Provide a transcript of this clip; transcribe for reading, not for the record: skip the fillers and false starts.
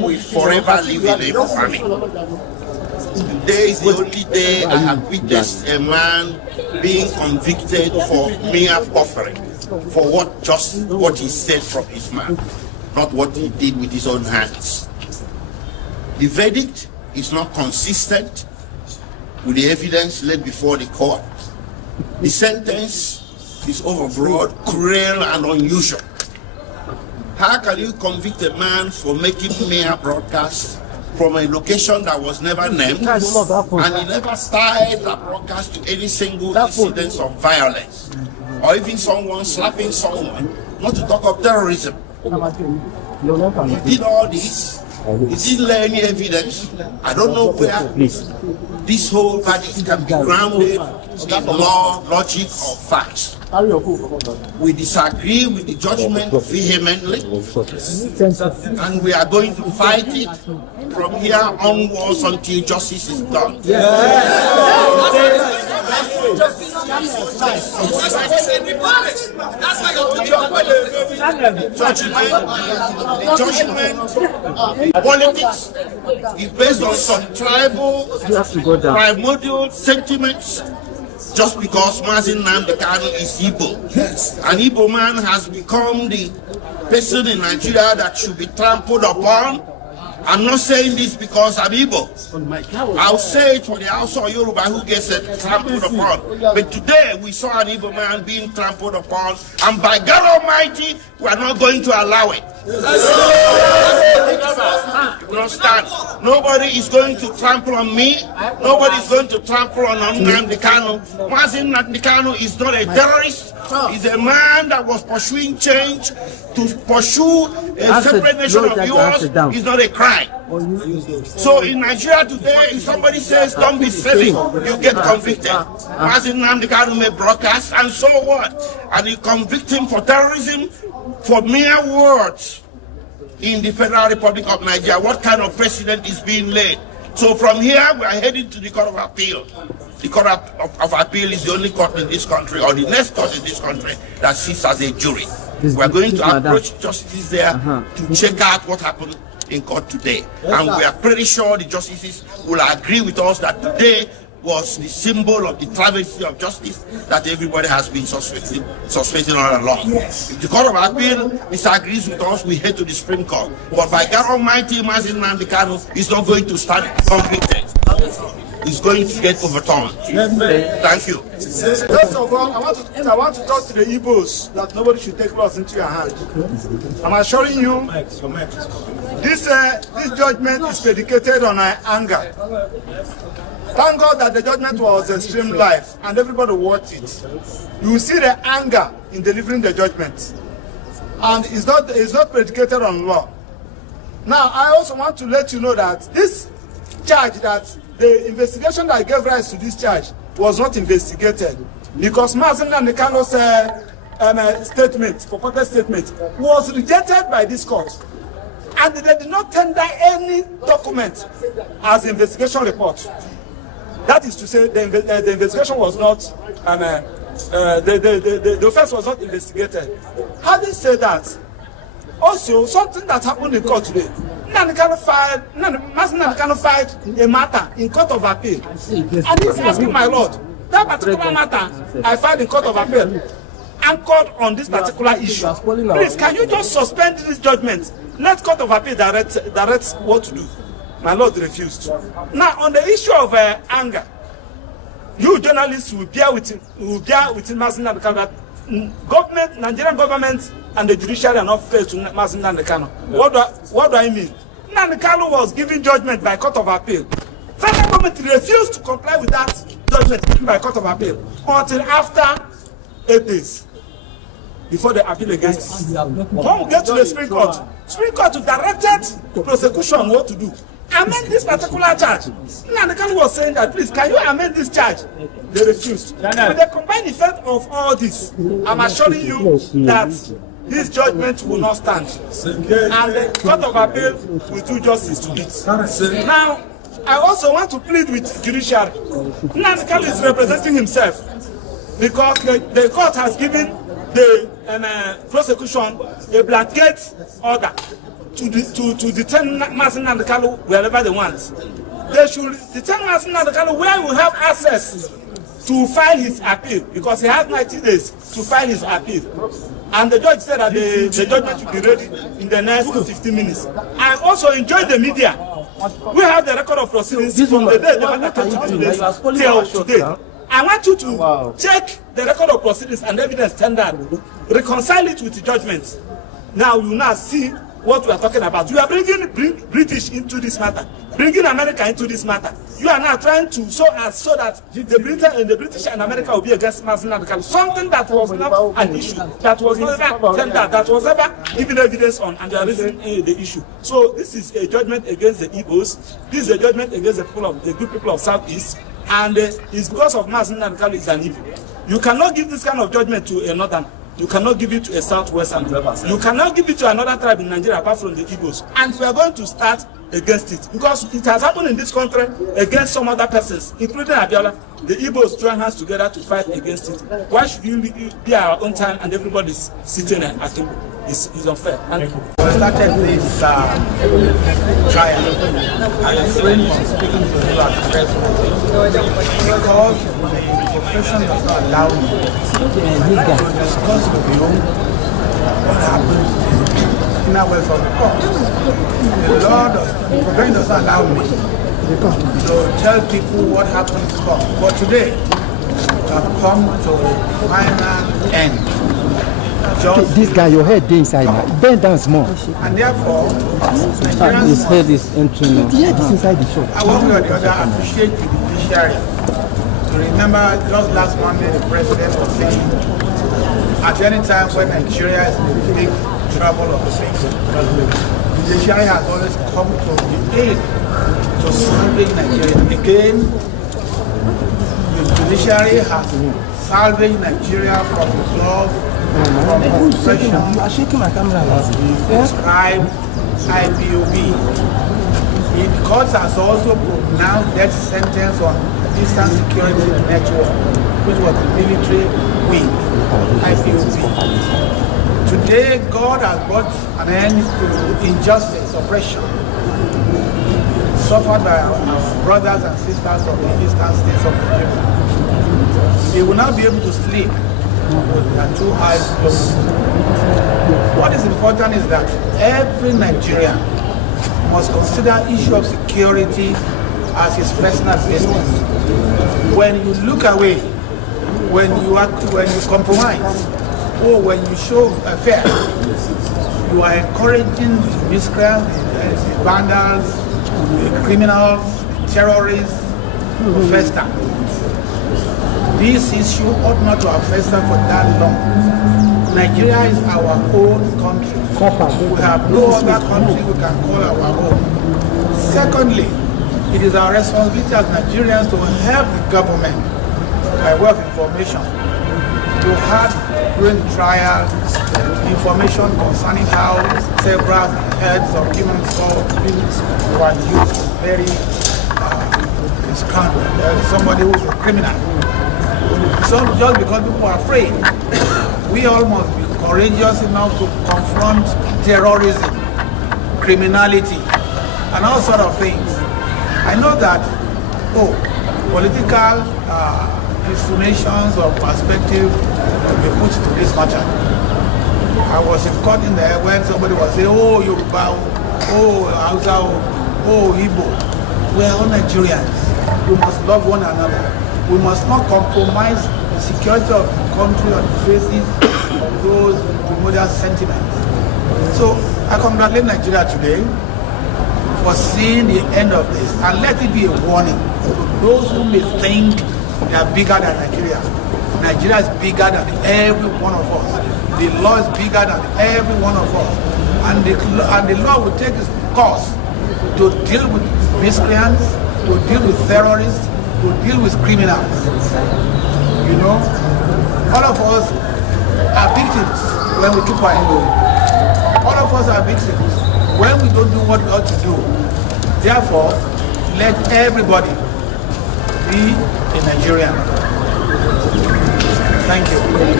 will forever live in infamy. Today is the only day I have witnessed a man being convicted for mere buffering, for what he said from his mouth, not what he did with his own hands. The verdict is not consistent with the evidence laid before the court. The sentence is overbroad, cruel, and unusual. How can you convict a man for making mere broadcasts from a location that was never named, and he never tied that broadcast to any single incident of violence, or even someone slapping someone, not to talk of terrorism? He did all this. He didn't lay any evidence. I don't know where this whole verdict can be grounded in law, logic, or facts. We disagree with the judgment vehemently, and we are going to fight it from here onwards until justice is done. Judgment, politics is based on some tribal, primordial sentiments. Just because Mazi Nnamdi Kanu is Igbo. An Igbo man has become the person in Nigeria that should be trampled upon. I'm not saying this because I'm Igbo. I'll say it for the House of Yoruba who gets trampled upon. But today we saw an Igbo man being trampled upon, and by God Almighty, we are not going to allow it. Nobody is going to trample on me. Nobody is going to trample on Nnamdi Kanu. Mazi Nnamdi Kanu is not a terrorist. He's a man that was pursuing change. To pursue a separate nation of yours is not a crime. So in Nigeria today, if somebody says don't be silly, you get convicted. Mazi Nnamdi Kanu may broadcast, and so what? And you convict him for terrorism, for mere words in the Federal Republic of Nigeria. What kind of precedent is being laid? So from here, we are heading to the Court of Appeal. The Court of Appeal is the only court in this country, or the next court in this country, that sits as a jury. We are going to approach justices there to check out what happened in court today. And we are pretty sure the justices will agree with us that today was the symbol of the travesty of justice that everybody has been suspecting all along. If the Court of Appeal disagrees with us, we head to the Supreme Court. But by God Almighty, Mazi Nnamdi Kanu is not going to stand convicted. He's going to get overturned. Thank you. First of all, I want to talk to the Igbos that nobody should take laws into your hand. I'm assuring you, this judgment is predicated on anger. Thank God that the judgment was streamed live and everybody watched it. You will see the anger in delivering the judgment, and it's not predicated on law. Now, I also want to let you know that this charge, that the investigation that gave rise to this charge was not investigated, because Mazi Nnamdi Kanu's purported statement was rejected by this court, and they did not tender any document as investigation report. That is to say, the investigation was not, the offense was not investigated. Having said that, also something that happened in court today, Mazi Nnamdi Kanu filed a matter in Court of Appeal, and he's asking, my lord, that particular matter I filed in Court of Appeal anchored on this particular issue. Please, can you just suspend this judgment? Let Court of Appeal direct what to do. My lord refused. Now, on the issue of anger, you journalists will bear with Mazi Nnamdi Kanu that government, Nigerian government, and the judiciary are not fair to Mazi Nnamdi Kanu. What do I mean? Nnamdi Kanu was given judgment by Court of Appeal. Federal government refused to comply with that judgment given by Court of Appeal until after 8 days before the appeal against it. When we get to the Supreme Court directed the prosecution what to do. Amend this particular charge. Nnamdi Kanu was saying that, please, can you amend this charge? They refused. With the combined effect of all this, I'm assuring you that this judgment will not stand, and the Court of Appeal will do justice to it. Now, I also want to plead with judiciary. Nnamdi Kanu is representing himself, because the court has given the prosecution a blanket order to detain Mazi Nnamdi Kanu wherever they want. They should detain Mazi Nnamdi Kanu where we have access to file his appeal, because he has 90 days to file his appeal. And the judge said that the judgment will be ready in the next 15 minutes. And also enjoy the media. We have the record of proceedings from the day the matter came to today till today. I want you to check the record of proceedings and evidence standard, reconcile it with the judgment. Now you now see what we are talking about. You are bringing British into this matter, bringing America into this matter. You are now trying to so that the British and America will be against Mazi Nnamdi Kanu. Something that was not an issue, that was never tendered, that was never given evidence on, and they are raising the issue. So this is a judgment against the Igbos. This is a judgment against the good people of Southeast, and it's because of Mazi Nnamdi Kanu is an evil. You cannot give this kind of judgment to a northern. You cannot give it to a southwestern. You cannot give it to another tribe in Nigeria apart from the Igbos. And we are going to start against it, because it has happened in this country against some other persons, including Abiola. The Igbos join hands together to fight against it. Why should you be our own time and everybody's sitting at table? It's unfair. Thank you. We started this trial and refrained from speaking to you at the press because the profession does not allow me to discuss with you what happened in our way from the court. The profession does not allow me to tell people what happened to court. But today, we have come to a final end. This guy, your head inside now. Bend down small. And therefore, his head is entering now. The head is inside the shop. I want to appreciate the judiciary. To remember, just last Monday, the president was saying, at any time when Nigeria is in big trouble or things, the judiciary has always come to the aid to salvage Nigeria. Again, the judiciary has salvaged Nigeria from the glove, from oppression, prescribed IPOB. The court has also pronounced death sentence on Eastern Security Network, which was the military wing, IPOB. Today, God has brought an end to injustice, oppression, suffered by our brothers and sisters of the eastern states of Nigeria. They will not be able to sleep with their two eyes closed. What is important is that every Nigerian must consider issue of security as his personal business. When you look away, when you compromise, or when you show fear, you are encouraging the miscreants, the vandals, the criminals, the terrorists to fester. This issue ought not to have festered for that long. Nigeria is our own country. We have no other country we can call our own. Secondly, it is our responsibility as Nigerians to help the government by way of information, to have during the trial information concerning how several heads of human beings were used very scandal. Somebody who is a criminal. So just because people are afraid, we all must be courageous enough to confront terrorism, criminality, and all sort of things. I know that, political insinuations or perspective will be put to this matter. I was in court in there when somebody was saying, oh, Yoruba, oh, Hausa, oh, Igbo. We are all Nigerians. We must love one another. We must not compromise the security of the country on the basis of those primordial sentiments. So I congratulate Nigeria today for seeing the end of this, and let it be a warning to those who may think they are bigger than Nigeria. Nigeria is bigger than every one of us. The law is bigger than every one of us, and the law will take its course to deal with miscreants, to deal with terrorists, to deal with criminals. You know, all of us are victims when we keep quiet. All of us are victims when we don't do what we ought to do. Therefore, let everybody be a Nigerian. Thank you.